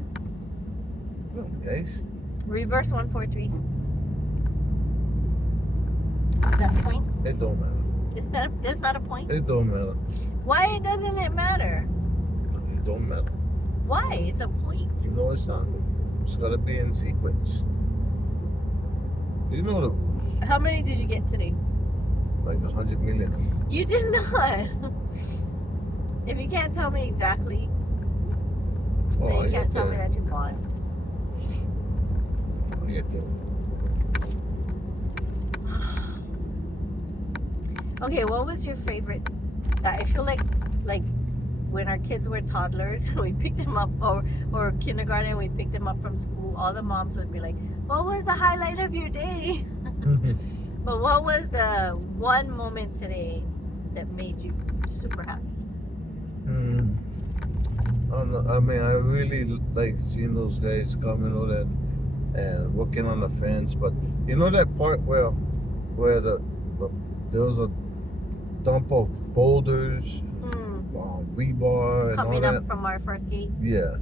Okay. Reverse 143. Is that a point? It don't matter. That's not a point. It don't matter. Why doesn't it matter? It don't matter. Why? It's a point. No, it's not. It's gotta be in sequence. You know the rules. How many did you get today? Like 100 million. You did not. If you can't tell me exactly, then Oh, you can't tell me that you bought. Okay, what was your favorite? I feel like when our kids were toddlers, we picked them up, or kindergarten, we picked them up from school. All the moms would be like, "What was the highlight of your day?" But what was the one moment today that made you super happy? I don't know. I mean, I really like seeing those guys coming out and working on the fence. But you know that part where there was a dump of boulders, rebar, and Coming all up that. from our first gate. Yeah,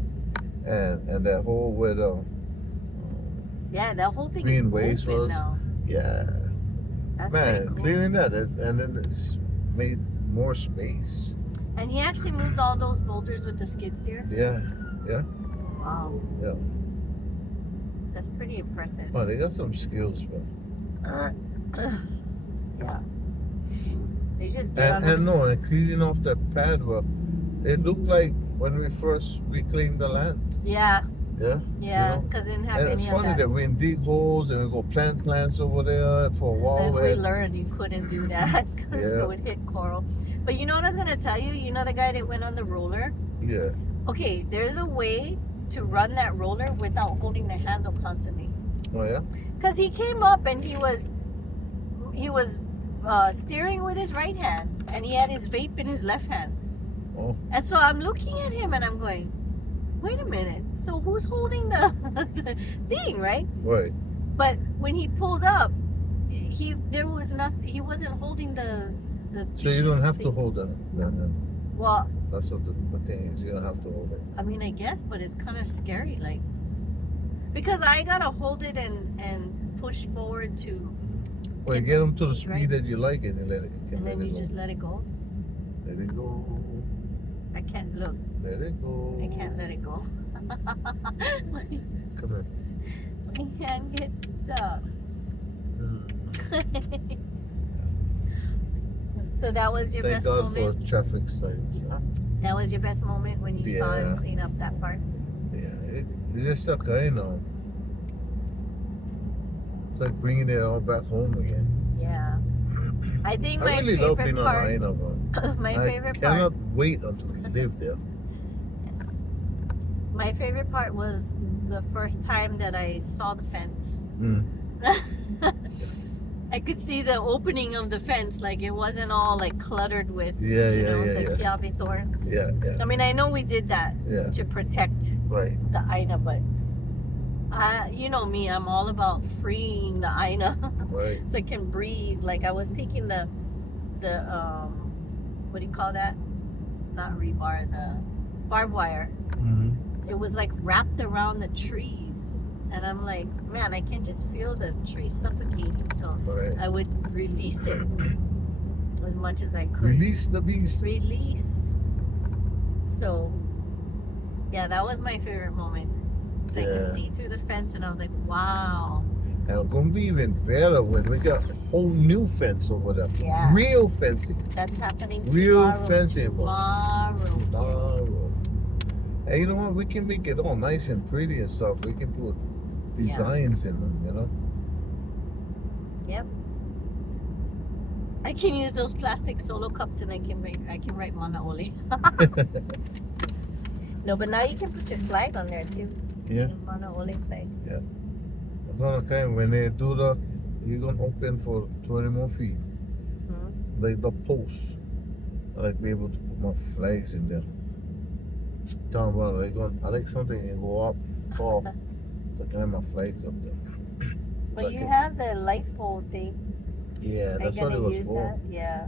and that whole where the Yeah, that whole thing Green is waste open was- now. yeah, That's man, pretty cool. clearing that and then it's made more space. And he actually moved all those boulders with the skid steer. Yeah. Wow. Yeah. That's pretty impressive. Oh, they got some skills, man. Yeah. They just get on And those- no, and cleaning off the pad, well, it looked like when we first reclaimed the land. Yeah, Yeah. yeah, know? because didn't have And it's any of funny that. that we dig holes and we go plant plants over there for a while. Then we and- learned you couldn't do that because Yeah. it would hit coral. But you know what I was gonna tell you? You know the guy that went on the roller? Yeah. Okay, there's a way to run that roller without holding the handle constantly. Oh yeah. Because he came up and he was steering with his right hand and he had his vape in his left hand. Oh. And so I'm looking at him and I'm going, wait a minute. So who's holding the, the thing, right? Right. But when he pulled up, he wasn't holding the So you don't have to thing. hold that. Well, That's what the thing is. You don't have to hold it. I mean, I guess, but it's kind of scary, like, because I gotta hold it and push forward to, Well, you Get get the them to the speed, speed right? that you like it, and let it. and then you just let it go. let it go. I can't look. Let it go. I can't let it go. My Come here. hand gets stuck. So that was your Thank best God moment. for traffic signs. Huh? That was your best moment when you saw him Yeah. clean up that part. Yeah, it's just a kind of. It's like bringing it all back home again. Yeah. I think I my really love being favorite on part. Aina, but My I favorite cannot part. wait until we live there. Yes. My favorite part was the first time that I saw the fence. Mm. I could see the opening of the fence, like it wasn't all like cluttered with, Yeah, you yeah, know, yeah, the yeah. Kiawe thorns. Yeah, yeah, I mean, I know we did that yeah. to protect Right. the Aina, but you know me, I'm all about freeing the Aina Right. so I can breathe. Like I was taking the what do you call that? Not rebar, the barbed wire. Mm-hmm. It was like wrapped around the trees, and I'm like, man, I can just feel the tree suffocating. So Right. I would release it as much as I could. Release the beast. Release. So, yeah, that was my favorite moment. 'Cause I Yeah. could see through the fence, and I was like, wow. And it's gonna be even better when we got a whole new fence over there. Yeah. Real fencing. That's happening Real tomorrow. fencing. Tomorrow. Tomorrow. And you know what? We can make it all nice and pretty and stuff. We can put Yeah. designs in them, you know? Yep. I can use those plastic solo cups, and I can write Mana Oli. No, but now you can put your flag on there too. Yeah. Mana Oli flag. I'm gonna kind when they do He gonna open for 20 more feet. Hmm? Like the post. I like be able to put my flags in there. Talking about I like something and go up tall. So I can have my flags up there. But you Okay. have the light pole thing. Yeah, Are you that's what it gonna was use for. that? Yeah.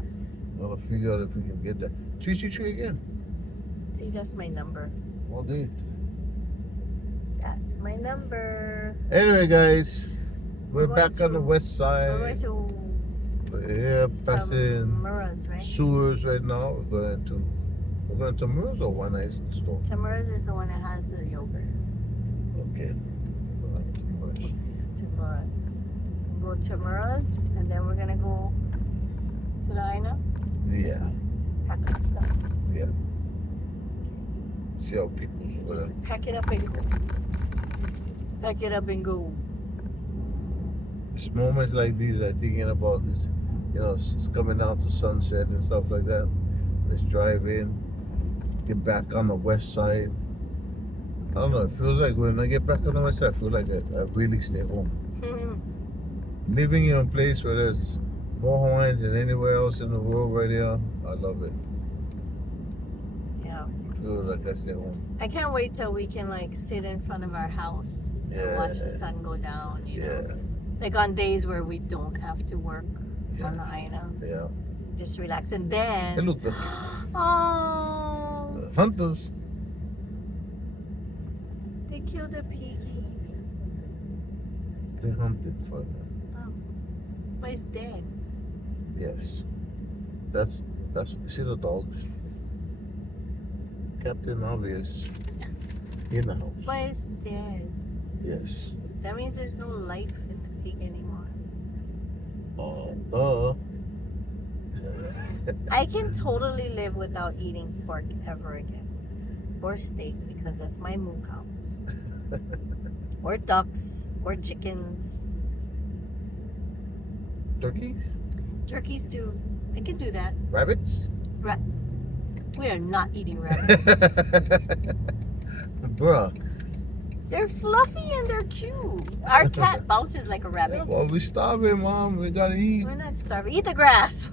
Gotta figure out if we can get that. 333 again. See, that's my number. All day. That's my number. Anyway, guys, we're going back on the to- west We're going side. to We're here passing Tamura's, right? sewers right now. We're going to Murs or One Ice store. Tamura's is the one that has the yogurt. Okay. Tamura's. Go to Tamura's, and then we're gonna go to the Aina, Yeah. pack up stuff. See how people's over there. Just pack it up and go. Pack it up and go. It's moments like these I'm thinking about this. You know, it's coming down to sunset and stuff like that. Let's drive in, get back on the west side. I don't know, it feels like when I get back on the west side, I feel like I really stay home. Living in a place where there's more Hawaiians than anywhere else in the world right here, I love it. Yeah. I feel like I stay home. I can't wait till we can like sit in front of our house and watch the Yeah. sun go down. You know, Yeah, like on days where we don't have to work on yeah, the Aina, yeah. just relax. And Hey, then, look, the oh, hunters. they killed a piggy. They hunted for them. But it's dead. Yes. That's see the dogs. Captain Obvious in the house. But it's dead. Yes. That means there's no life in the pig anymore. I can totally live without eating pork ever again. Or steak, because that's my moo cows. Or ducks, or chickens. Turkeys? Turkeys too. I can do that. Rabbits? We are not eating rabbits. Bruh. They're fluffy and they're cute. Our cat bounces like a Yeah, rabbit. well, we starving, Mom. We gotta eat. We're not starving. Eat the grass.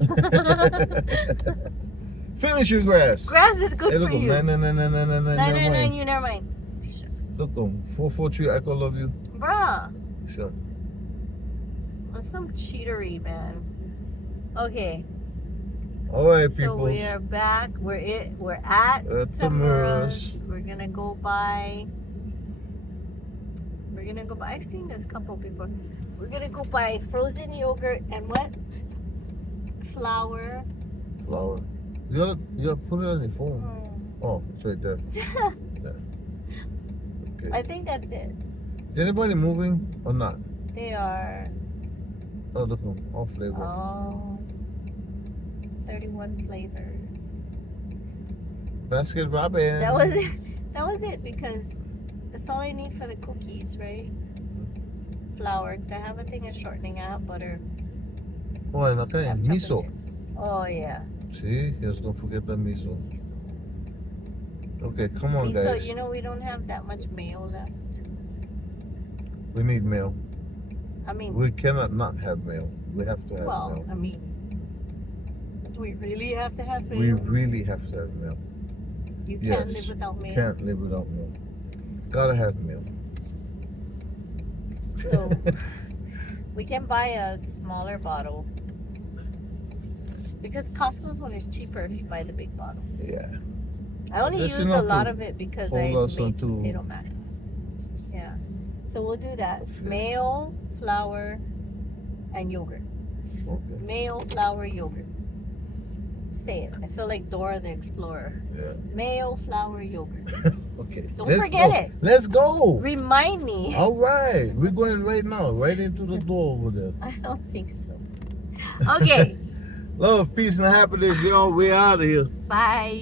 Finish your grass. Grass is good Hey, for look, you. no, No, never mind. you never mind. Shucks. Look, 443, I call love you. Bruh. Sure. That's some cheatery, man. Okay, All right, so people. we are back. We're at Tamura's. Tamura's. We're gonna go buy. I've seen this couple before. We're gonna go buy frozen yogurt and what? Flour. Flower. You gotta put it on your phone. Oh, it's right there. Okay. I think that's it. Is anybody moving or not? They are. Oh, look, all flavor. Oh. 31 flavors. Basket Robin. That was it. That was it because that's all I need for the cookies, right? Flour. 'Cause I have a thing of shortening. I have butter. Oh, and I okay, have miso. chocolate chips. Oh yeah. See, just don't forget the miso. Okay, come on, So guys. you know we don't have that much mayo left. We need mail. I mean, We cannot not have mail. We have to have well, mail. I mean, do we really have to have mayo? We really have to have mail. You can't yes. live without mayo. Can't live without mail. Gotta have mail. So we can buy a smaller bottle because Costco's one is cheaper if you buy the big bottle. Yeah. I only Just use a enough lot to of it because hold I us make onto- potato mac. Yeah. So we'll do that. Yes. Mayo, flour, and yogurt. Okay. Mayo, flour, yogurt. Say it. I feel like Dora the Explorer. Yeah. Mayo, flour, yogurt. Okay. Don't Let's forget go. it. Let's go. Remind me. All right. We're going right now, right into the door over there. I don't think so. Okay. Love, peace, and happiness, y'all. We're out of here. Bye.